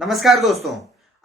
नमस्कार दोस्तों।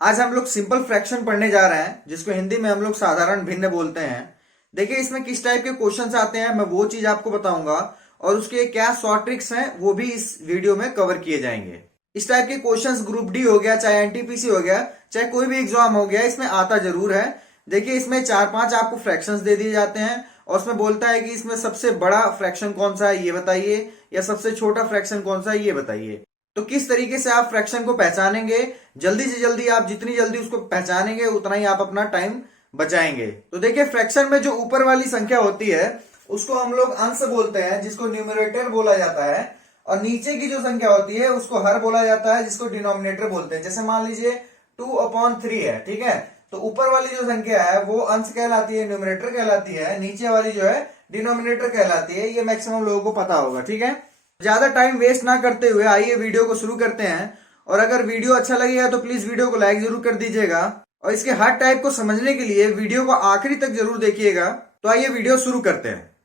आज हम लोग सिंपल फ्रैक्शन पढ़ने जा रहे हैं, जिसको हिंदी में हम लोग साधारण भिन्न बोलते हैं। देखिए इसमें किस टाइप के क्वेश्चंस आते हैं, मैं वो चीज आपको बताऊंगा और उसके क्या शॉर्ट ट्रिक्स हैं वो भी इस वीडियो में कवर किए जाएंगे। इस टाइप के क्वेश्चंस ग्रुप डी हो गया, चाहे एनटीपीसी हो गया, चाहे कोई भी एग्जाम हो गया, इसमें आता जरूर है। देखिए इसमें 4-5 आपको फ्रैक्शंस दे दिए जाते हैं और उसमें बोलता है कि इसमें सबसे बड़ा फ्रैक्शन कौन सा है ये बताइए, या सबसे छोटा फ्रैक्शन कौन सा है ये बताइए। तो किस तरीके से आप फ्रैक्शन को पहचानेंगे, जल्दी से जल्दी आप जितनी जल्दी उसको पहचानेंगे उतना ही आप अपना टाइम बचाएंगे। तो देखिए फ्रैक्शन में जो ऊपर वाली संख्या होती है उसको हम लोग अंश बोलते हैं, जिसको न्यूमरेटर बोला जाता है, और नीचे की जो संख्या होती है उसको हर बोला जाता है, जिसको डिनोमिनेटर बोलते हैं। जैसे मान लीजिए 2/3 है, ठीक है, तो ऊपर वाली जो संख्या है वो अंश कहलाती है, न्यूमरेटर कहलाती है, नीचे वाली जो है डिनोमिनेटर कहलाती है। ये मैक्सिमम लोगों को पता होगा, ठीक है। ज्यादा टाइम वेस्ट ना करते हुए आइए वीडियो को शुरू करते हैं। और अगर वीडियो अच्छा लगेगा तो प्लीज वीडियो को लाइक जरूर कर दीजिएगा, और इसके हर टाइप को समझने के लिए वीडियो को आखिरी तक जरूर देखिएगा। तो आइए वीडियो शुरू करते हैं।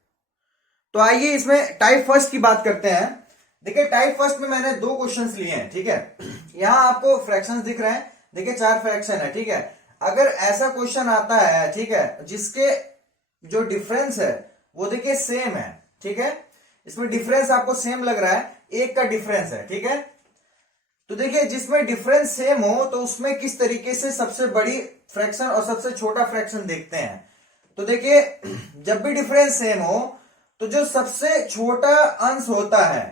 तो आइए इसमें टाइप फर्स्ट की बात करते हैं। देखिए टाइप फर्स्ट में मैंने 2 क्वेश्चंस लिए हैं, ठीक है। यहाँ आपको फ्रैक्शंस दिख रहे हैं, देखिए 4 फ्रैक्शन है, ठीक है। अगर ऐसा क्वेश्चन आता है, ठीक है, जिसके जो डिफरेंस है वो देखिए सेम है, ठीक है, इसमें डिफरेंस आपको सेम लग रहा है, 1 का डिफरेंस है, ठीक है। तो देखिए जिसमें डिफरेंस सेम हो तो उसमें किस तरीके से सबसे बड़ी फ्रैक्शन और सबसे छोटा फ्रैक्शन देखते हैं। तो देखिए जब भी डिफरेंस सेम हो तो जो सबसे छोटा अंश होता है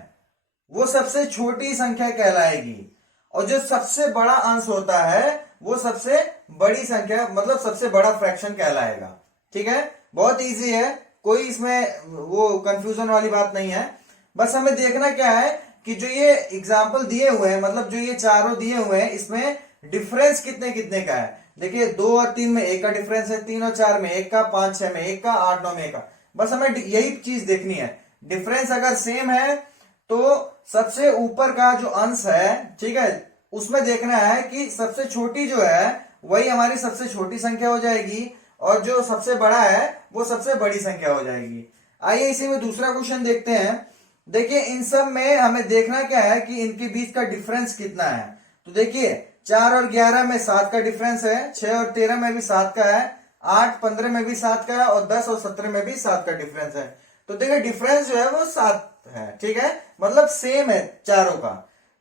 वो सबसे छोटी संख्या कहलाएगी, और जो सबसे बड़ा अंश होता है वो सबसे बड़ी संख्या, मतलब सबसे बड़ा फ्रैक्शन कहलाएगा, ठीक है। बहुत इजी है, कोई इसमें वो कंफ्यूजन वाली बात नहीं है। बस हमें देखना क्या है कि जो ये एग्जाम्पल दिए हुए हैं, मतलब जो ये चारों दिए हुए हैं, इसमें डिफरेंस कितने कितने का है। देखिए 2 और 3 में 1 का डिफरेंस है, 3 और 4 में 1 का, 5 6 में 1 का, 8 9 में 1 का। बस हमें यही चीज देखनी है। डिफरेंस अगर सेम है तो सबसे ऊपर का जो अंश है, ठीक है, उसमें देखना है कि सबसे छोटी जो है वही हमारी सबसे छोटी संख्या हो जाएगी, और जो सबसे बड़ा है वो सबसे बड़ी संख्या हो जाएगी। आइए इसी में दूसरा क्वेश्चन देखते हैं। देखिए इन सब में हमें देखना क्या है कि इनके बीच का डिफरेंस कितना है। तो देखिए 4 और 11 में 7 का डिफरेंस है, 6 और 13 में भी 7 का है, 8 15 में भी 7 का है, और 10 और 17 में भी 7 का डिफरेंस है। तो देखिए डिफरेंस जो है वो 7 है, ठीक है, मतलब सेम है चारों का।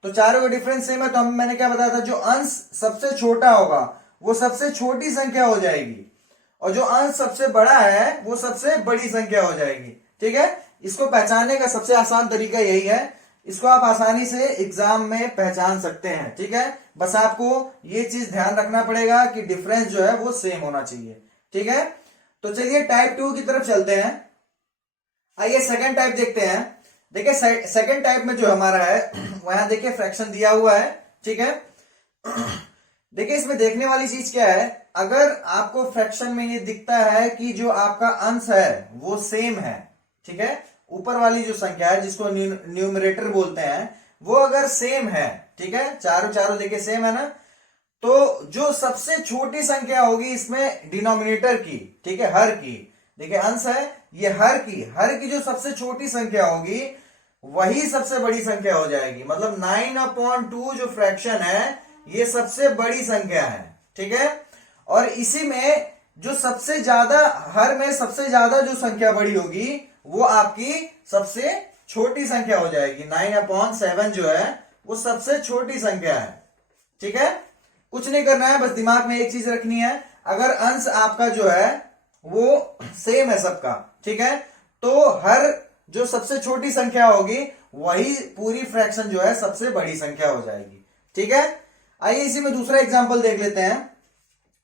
तो चारों का डिफरेंस सेम है, तो मैंने क्या बताया था, जो अंश सबसे छोटा होगा वो सबसे छोटी संख्या हो जाएगी, और जो अंश सबसे बड़ा है वो सबसे बड़ी संख्या हो जाएगी, ठीक है। इसको पहचानने का सबसे आसान तरीका यही है, इसको आप आसानी से एग्जाम में पहचान सकते हैं, ठीक है। बस आपको ये चीज ध्यान रखना पड़ेगा कि डिफरेंस जो है वो सेम होना चाहिए, ठीक है। तो चलिए टाइप 2 की तरफ चलते हैं। आइए सेकंड टाइप देखते हैं। देखिए सेकंड टाइप में जो हमारा है वहां देखिए फ्रैक्शन दिया हुआ है, ठीक है। देखिए इसमें देखने वाली चीज क्या है, अगर आपको फ्रैक्शन में ये दिखता है कि जो आपका अंश है वो सेम है, ठीक है, ऊपर वाली जो संख्या है जिसको न्यूमरेटर बोलते हैं वो अगर सेम है, ठीक है, चारों चारों देखिए सेम है ना, तो जो सबसे छोटी संख्या होगी इसमें डिनोमिनेटर की, ठीक है, हर की, देखिए अंश है ये, हर की जो सबसे छोटी संख्या होगी वही सबसे बड़ी संख्या हो जाएगी। मतलब 9/2 जो फ्रैक्शन है ये सबसे बड़ी संख्या है, ठीक है। और इसी में जो सबसे ज्यादा, हर में सबसे ज्यादा जो संख्या बड़ी होगी वो आपकी सबसे छोटी संख्या हो जाएगी। 9/7 जो है वो सबसे छोटी संख्या है, ठीक है। कुछ नहीं करना है, बस दिमाग में एक चीज रखनी है, अगर अंश आपका जो है वो सेम है सबका, ठीक है, तो हर जो सबसे छोटी संख्या होगी वही पूरी फ्रैक्शन जो है सबसे बड़ी संख्या हो जाएगी, ठीक है। आइए इसी में दूसरा एग्जांपल देख लेते हैं।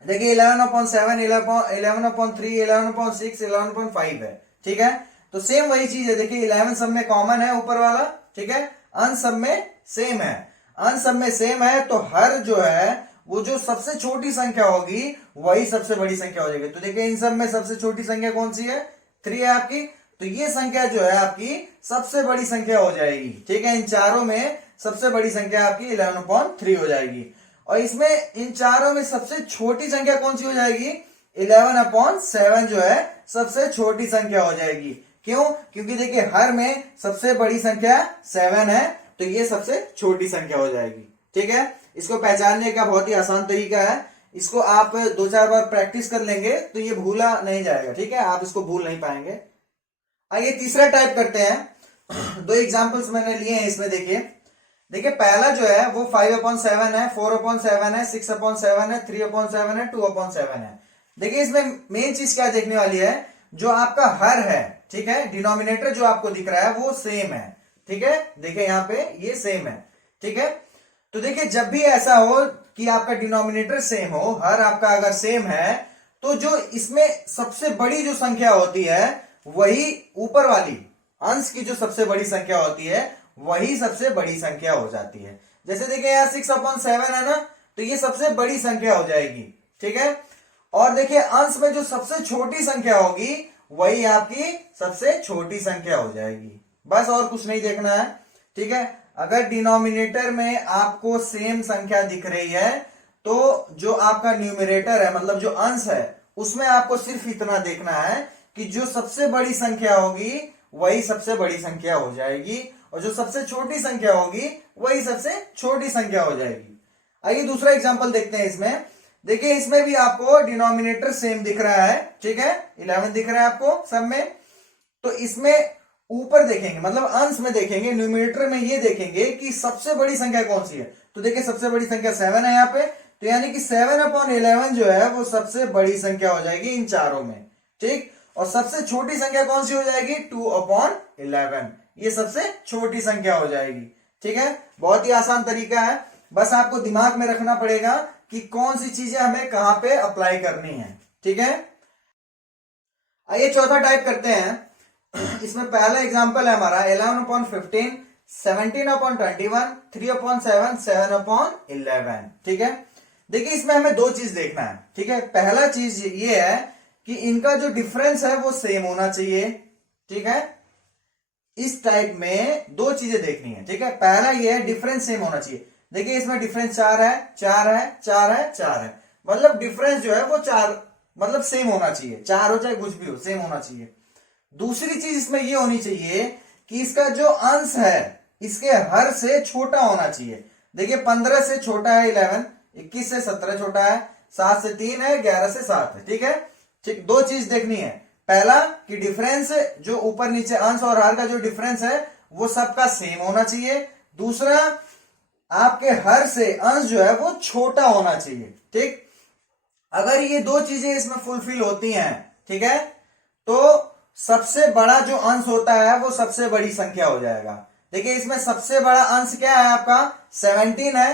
देखिए 11/7, 11/3, 11/6, 11/5 है, ठीक है। तो सेम वही चीज है, देखिए 11 सब में कॉमन है ऊपर वाला, ठीक है, अंश सब में सेम है, अंश सब में सेम है, तो हर जो है वो जो सबसे छोटी संख्या होगी वही सबसे बड़ी संख्या हो जाएगी। तो देखिए इन सब में सबसे छोटी संख्या कौन सी है, 3 है आपकी, तो ये संख्या जो है आपकी सबसे बड़ी संख्या हो जाएगी, ठीक है। इन चारों में सबसे बड़ी संख्या आपकी 11/3 हो जाएगी, और इसमें इन चारों में सबसे छोटी संख्या कौन सी हो जाएगी, 11/7 जो है सबसे छोटी संख्या हो जाएगी। क्यों, क्योंकि देखिए हर में सबसे बड़ी संख्या 7 है, तो ये सबसे छोटी संख्या हो जाएगी, ठीक है, इसको पहचानने का बहुत ही आसान तरीका है। इसको आप 2-4 बार प्रैक्टिस कर लेंगे तो ये भूला नहीं जाएगा। ठीक है, आप इसको भूल नहीं पाएंगे। आइए तीसरा टाइप करते हैं। 2 एग्जांपल्स मैंने लिए हैं इसमें। देखिए पहला जो है वो 5/7 है, 4/7 है, 6/7 है, 3/7 है, 2/7 है। देखिए इसमें मेन चीज क्या देखने वाली है, जो आपका हर है, ठीक है, डिनोमिनेटर जो आपको दिख रहा है वो सेम है। ठीक है, देखिए यहाँ पे ये सेम है। ठीक है, तो देखिए जब भी ऐसा हो कि आपका डिनोमिनेटर सेम हो, हर आपका अगर सेम है, तो जो इसमें सबसे बड़ी जो संख्या होती है वही ऊपर वाली अंश की जो सबसे बड़ी संख्या होती है वही सबसे बड़ी संख्या हो जाती है। जैसे देखिए यहाँ 6/7 है ना, तो ये सबसे बड़ी संख्या हो जाएगी। ठीक है, और देखिए अंश में जो सबसे छोटी संख्या होगी वही आपकी सबसे छोटी संख्या हो जाएगी। बस और कुछ नहीं देखना है। ठीक है, अगर डिनोमिनेटर में आपको सेम संख्या दिख रही है तो जो आपका न्यूमरेटर है, मतलब जो अंश है, उसमें आपको सिर्फ इतना देखना है कि जो सबसे बड़ी संख्या होगी वही सबसे बड़ी संख्या हो जाएगी, और जो सबसे छोटी संख्या होगी वही सबसे छोटी संख्या हो जाएगी। आइए दूसरा एग्जांपल देखते हैं इसमें। देखिए इसमें भी आपको डिनोमिनेटर सेम दिख रहा है। ठीक है, 11 दिख रहा है आपको सब में। तो इसमें ऊपर देखेंगे, मतलब अंश में देखेंगे, न्यूमरेटर में ये देखेंगे कि सबसे बड़ी संख्या कौन सी है। तो देखिए सबसे बड़ी संख्या 7 है यहाँ पे, तो यानी कि 7/11 जो है वो सबसे बड़ी संख्या हो जाएगी इन चारों में। ठीक, और सबसे छोटी संख्या कौन सी हो जाएगी, 2/11, ये सबसे छोटी संख्या हो जाएगी। ठीक है, बहुत ही आसान तरीका है, बस आपको दिमाग में रखना पड़ेगा कि कौन सी चीजें हमें कहां पे अप्लाई करनी है। ठीक है, आइए चौथा टाइप करते हैं। इसमें पहला एग्जांपल है हमारा 11/15, 17/21, 3/7, 7/11। ठीक है, देखिए इसमें हमें 2 चीज देखना है। ठीक है, पहला चीज ये है कि इनका जो डिफरेंस है वो सेम होना चाहिए। ठीक है, इस टाइप में 2 चीजें देखनी है। ठीक है, पहला ये है डिफरेंस सेम होना चाहिए। देखिए इसमें डिफरेंस 4 है, 4 है, 4 है, 4 है, मतलब डिफरेंस जो है वो 4, मतलब सेम होना चाहिए, 4 हो चाहे कुछ भी हो, सेम होना चाहिए। दूसरी चीज इसमें ये होनी चाहिए कि इसका जो अंश है इसके हर से छोटा होना चाहिए। देखिए 15 से छोटा है 11, 21 से 17 छोटा है, 7 से 3 है, 11 से 7 है। ठीक है, ठीक, 2 चीज देखनी है। पहला कि डिफरेंस जो ऊपर नीचे अंश और हर का जो डिफरेंस है वो सबका सेम होना चाहिए। दूसरा, आपके हर से अंश जो है वो छोटा होना चाहिए। ठीक, अगर ये 2 चीजें इसमें फुलफिल होती हैं, ठीक है, तो सबसे बड़ा जो अंश होता है वो सबसे बड़ी संख्या हो जाएगा। देखिए इसमें सबसे बड़ा अंश क्या है आपका, 17 है,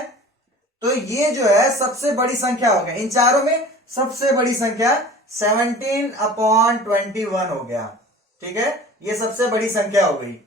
तो ये जो है सबसे बड़ी संख्या हो गया। इन चारों में सबसे बड़ी संख्या 17/21 हो गया। ठीक है, ये सबसे बड़ी संख्या हो गई।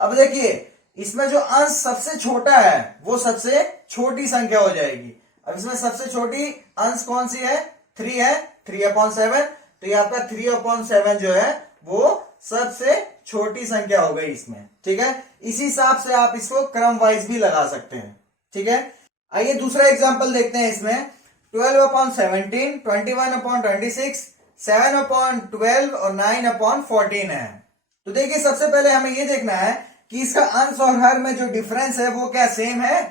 अब देखिए इसमें जो अंश सबसे छोटा है वो सबसे छोटी संख्या हो जाएगी। अब इसमें सबसे छोटी अंश कौन सी है, 3 है, 3/7, तो ये आपका 3/7 जो है वो सबसे छोटी संख्या हो गई इसमें। ठीक है, इसी हिसाब से आप इसको क्रम वाइज भी लगा सकते हैं। ठीक है, आइए दूसरा एग्जांपल देखते हैं। इसमें 12/17, 21/26, 7/12 और 9/14 है। तो देखिए सबसे पहले हमें यह देखना है कि इसका अंश और हर में जो डिफरेंस है वो क्या सेम है।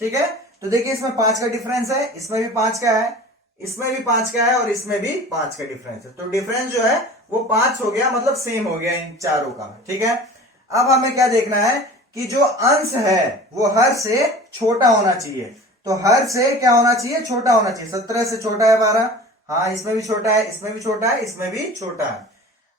ठीक है, तो देखिए इसमें 5 का डिफरेंस है, इसमें भी 5 का है, इसमें भी 5 का है, और इसमें भी 5 का डिफरेंस है। तो डिफरेंस जो है वो 5 हो गया, मतलब सेम हो गया इन चारों का। ठीक है, अब हमें क्या देखना है कि जो अंश है वो हर से छोटा होना चाहिए। तो हर से क्या होना चाहिए, छोटा होना चाहिए। 17 से छोटा है 12, हाँ इसमें भी छोटा है, इसमें भी छोटा है, इसमें भी छोटा है।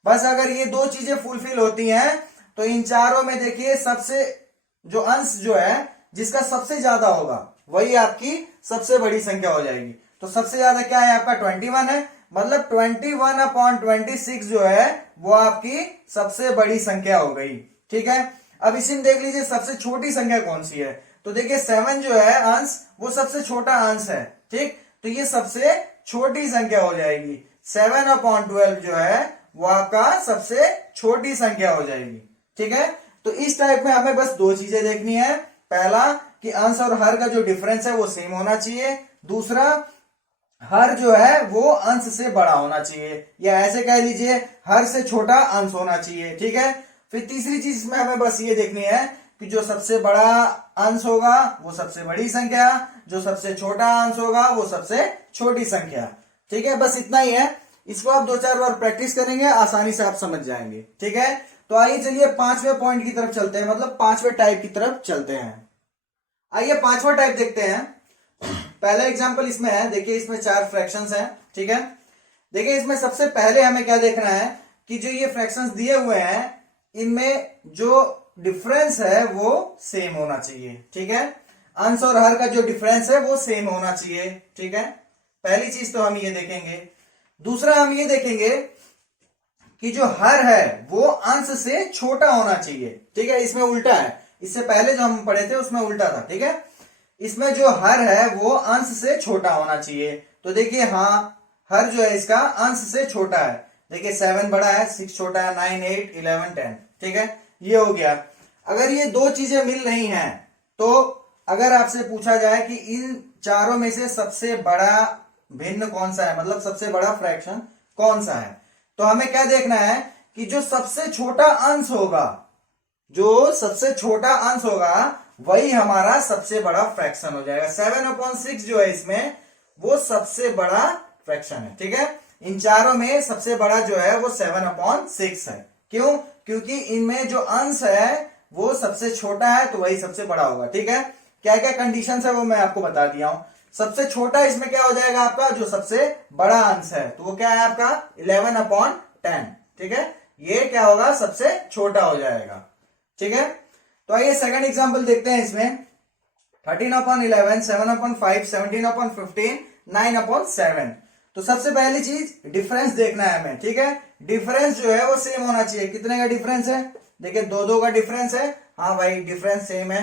बस अगर ये 2 चीजें फुलफिल होती हैं तो इन चारों में देखिए सबसे जो अंश जो है जिसका सबसे ज्यादा होगा वही आपकी सबसे बड़ी संख्या हो जाएगी। तो सबसे ज्यादा क्या है आपका 21 है, मतलब 21/26 जो है वो आपकी सबसे बड़ी संख्या हो गई। ठीक है, अब इसी में देख लीजिए सबसे छोटी संख्या कौन सी है। तो देखिए 7 जो है अंश वो सबसे छोटा अंश है। ठीक, तो ये सबसे छोटी संख्या हो जाएगी। 7/12 जो है वो आपका सबसे छोटी संख्या हो जाएगी। ठीक है, तो इस टाइप में हमें बस 2 चीजें देखनी है। पहला कि अंश और हर का जो डिफरेंस है वो सेम होना चाहिए। दूसरा, हर जो है वो अंश से बड़ा होना चाहिए, या ऐसे कह लीजिए हर से छोटा अंश होना चाहिए। ठीक है, फिर तीसरी चीज में हमें बस ये देखनी है कि जो सबसे बड़ा अंश होगा वो सबसे बड़ी संख्या, जो सबसे छोटा अंश होगा वो सबसे छोटी संख्या। ठीक है, बस इतना ही है। इसको आप 2-4 बार प्रैक्टिस करेंगे, आसानी से आप समझ जाएंगे। ठीक है, तो आइए चलिए 5वें पॉइंट की तरफ चलते हैं, मतलब 5वें टाइप की तरफ चलते हैं। आइए 5वां टाइप देखते हैं। पहला एग्जांपल इसमें है, देखिए इसमें 4 फ्रैक्शंस हैं। ठीक है, देखिए इसमें सबसे पहले हमें क्या देखना है कि जो ये फ्रैक्शंस दिए हुए हैं इनमें जो डिफरेंस है वो सेम होना चाहिए। ठीक है, अंश और हर का जो डिफरेंस है वो सेम होना चाहिए। ठीक है, पहली चीज तो हम ये देखेंगे। दूसरा हम ये देखेंगे कि जो हर है वो अंश से छोटा होना चाहिए। ठीक है, इसमें उल्टा है, इससे पहले जो हम पढ़े थे उसमें उल्टा था। ठीक है, इसमें जो हर है वो अंश से छोटा होना चाहिए। तो देखिए हाँ, हर जो है इसका अंश से छोटा है। देखिए 7 बड़ा है, 6 छोटा है, 9, 8, 11, 10। ठीक है, ये हो गया। अगर ये दो चीजें मिल रही हैं तो अगर आपसे पूछा जाए कि इन चारों में से सबसे बड़ा भिन्न कौन सा है, मतलब सबसे बड़ा फ्रैक्शन कौन सा है, तो हमें क्या देखना है कि जो सबसे छोटा अंश होगा, जो सबसे छोटा अंश होगा वही हमारा सबसे बड़ा फ्रैक्शन हो जाएगा। 7/6 जो है इसमें वो सबसे बड़ा फ्रैक्शन है। ठीक है, इन चारों में सबसे बड़ा जो है वो 7/6 है। क्यों? क्योंकि इनमें जो अंश है वो सबसे छोटा है तो वही सबसे बड़ा होगा। ठीक है, क्या क्या कंडीशन है वो मैं आपको बता दिया हूं। सबसे छोटा इसमें क्या हो जाएगा आपका, जो सबसे बड़ा अंश है तो वो क्या है आपका 11/10। ठीक है, ये क्या होगा, सबसे छोटा हो जाएगा। ठीक है, तो आइए सेकंड एग्जांपल देखते हैं। इसमें 13/11, 7/5, 17/15, 9/7। तो सबसे पहली चीज डिफरेंस देखना है हमें। ठीक है, डिफरेंस जो है वो सेम होना चाहिए। कितने का डिफरेंस है, देखिए 2-2 का डिफरेंस है। हाँ भाई, डिफरेंस सेम है।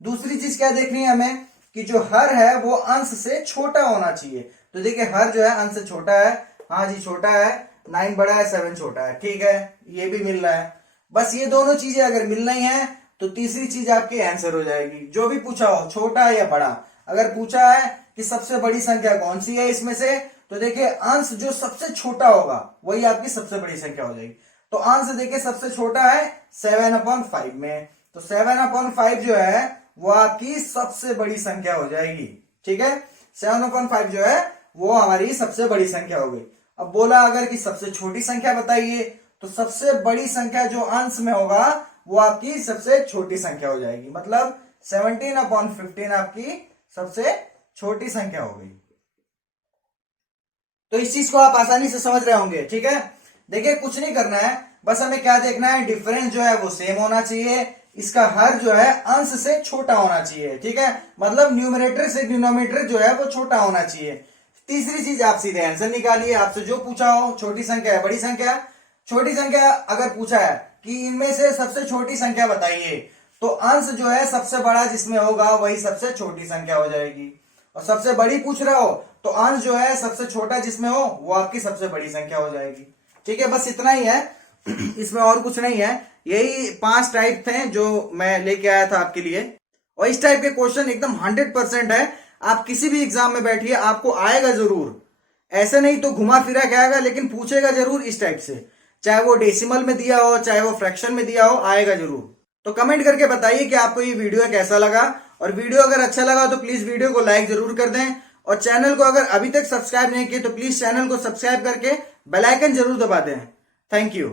दूसरी चीज क्या देखनी है हमें कि जो हर है वो अंश से छोटा होना चाहिए। तो देखिए हर जो है अंश से छोटा है। हाँ जी, छोटा है। 9 बड़ा है, 7 छोटा है। ठीक है, ये भी मिल रहा है। बस ये दोनों चीजें अगर मिल रही हैं तो तीसरी चीज आपकी आंसर हो जाएगी। जो भी पूछा हो, छोटा या बड़ा, अगर पूछा है कि सबसे बड़ी संख्या कौन सी है इसमें से, तो देखिए अंश जो सबसे छोटा होगा वही आपकी सबसे बड़ी संख्या हो जाएगी। तो अंश देखिए सबसे छोटा है 7/5 में, तो 7/5 जो है वो आपकी सबसे बड़ी संख्या हो जाएगी। ठीक है, 7/5 जो है वो हमारी सबसे बड़ी संख्या हो गई। अब बोला अगर कि सबसे छोटी संख्या बताइए, तो सबसे बड़ी संख्या जो अंश में होगा वो आपकी सबसे छोटी संख्या हो जाएगी। मतलब 17/15 आपकी सबसे छोटी संख्या हो गई। तो इस चीज को आप आसानी से समझ रहे होंगे। ठीक है, देखिए कुछ नहीं करना है, बस हमें क्या देखना है, डिफरेंस जो है वो सेम होना चाहिए, इसका हर जो है अंश से छोटा होना चाहिए। ठीक है, मतलब न्यूमरेटर से डिनोमिनेटर जो है वो छोटा होना चाहिए। तीसरी चीज आप सीधे आंसर निकालिए, आपसे जो पूछा हो, छोटी संख्या है बड़ी संख्या। छोटी संख्या अगर पूछा है कि इनमें से सबसे छोटी संख्या बताइए, तो अंश जो है सबसे बड़ा जिसमें होगा वही सबसे छोटी संख्या हो जाएगी। और सबसे बड़ी पूछ रहा हो तो अंश जो है सबसे छोटा जिसमें हो वो आपकी सबसे बड़ी संख्या हो जाएगी। ठीक है, बस इतना ही है, इसमें और कुछ नहीं है। यही 5 टाइप थे जो मैं लेके आया था आपके लिए। और इस टाइप के क्वेश्चन एकदम 100% है। आप किसी भी एग्जाम में बैठिए, आपको आएगा जरूर। ऐसे नहीं तो घुमा फिरा के आएगा, लेकिन पूछेगा जरूर इस टाइप से। चाहे वो डेसिमल में दिया हो, चाहे वो फ्रैक्शन में दिया हो, आएगा जरूर। तो कमेंट करके बताइए कि आपको ये वीडियो कैसा लगा। और वीडियो अगर अच्छा लगा तो प्लीज वीडियो को लाइक जरूर कर दें। और चैनल को अगर अभी तक सब्सक्राइब नहीं किए तो प्लीज चैनल को सब्सक्राइब करके बेल आइकन जरूर दबा दें। Thank you.